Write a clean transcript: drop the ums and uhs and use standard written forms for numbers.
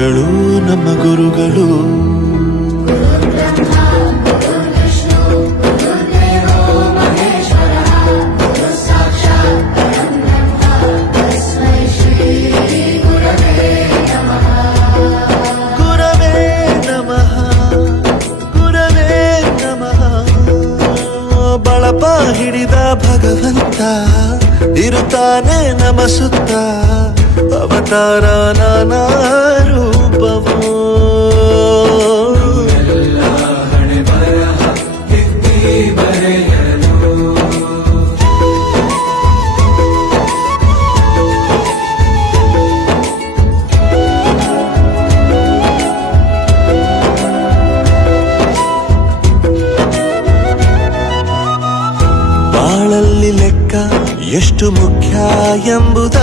ಗುರುಗಳು ನಮ್ಮ ಗುರುಗಳು. ಬಳಪ ಹಿಡಿದ ಭಗವಂತ ಇರುತ್ತಾನೆ ನಮ ಸುತ್ತ, ಅವತಾರ ನಾನಾ ರೂಪವೋ. ಬಾಳಲ್ಲಿ ಲೆಕ್ಕ ಎಷ್ಟು ಮುಖ್ಯ ಎಂಬುದ